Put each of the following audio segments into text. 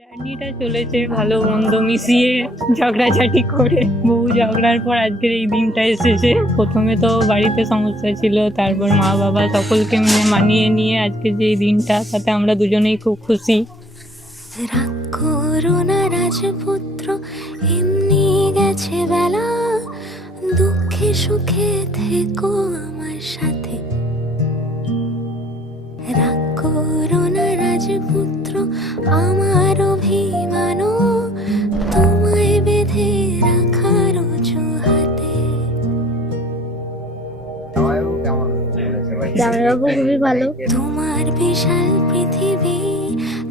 জার্নিটা চলেছে ভালো মন্দ মিশিয়ে, ঝগড়াঝাটি করে বহু ঝগড়ার পর আজকের এই দিনটা এসেছে। প্রথমে তো বাড়িতে সমস্যা ছিল, তারপর মা বাবা সকলকে মিলে মানিয়ে নিয়ে আজকে যে এই দিনটা, তাতে আমরা দুজনেই খুব খুশি। রাগ করো না রাজপুত্র, এমনি গেছে বেলা, দুঃখে সুখে থেকো আমার সাথে। রাগ করো না রাজপুত্র, আমার অভিমান তোমায় বেঁধে রাখার অজুহাতে। জামাইবাবু খুবই ভালো। তোমার বিশাল পৃথিবী,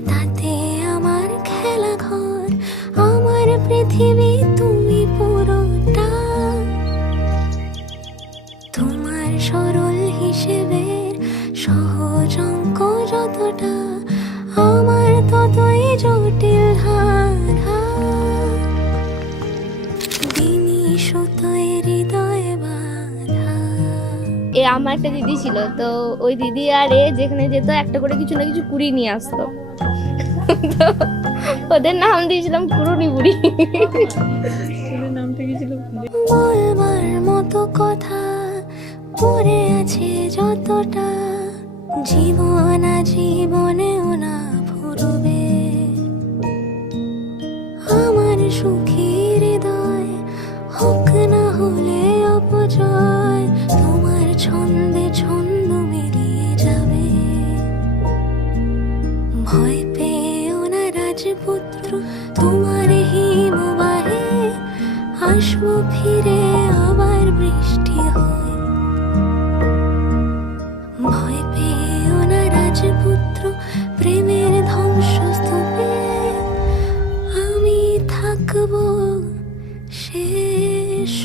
তাতে আমার খেলা ঘর, আমার পৃথিবী তুমি পুরোটা। তোমার সরল হিসেবের সহজ অঙ্ক যতটা, আমার ততই জটিল ধাঁধা। দিনী সুতোয় হৃদয় বাঁধা। আমার একটা দিদি ছিল, তো ওই দিদি আর যেখানে যেত একটা করে কিছু না কিছু কুড়ি নিয়ে আসতো। তো ওদের নাম দিয়েছিলাম কুড়ুনি বুড়ি। নামটা কি ছিল? বলবার মতো কথা পড়ে আছে যতটা, জীবন জীবনেও না ফুরবে। আমার সুখী হৃদয় হোক না হলে অপজয়, তোমার ছন্দে ছন্দ মিলিয়ে যাবে। ভয় পেও না রাজপুত্র, তোমার হিমবাহে আসবো ফিরে আবার বৃষ্টি হয়। ভয় পেও না রাজপুত্র, প্রেমের ধ্বংসস্তূপে আমি থাকবো শেষ।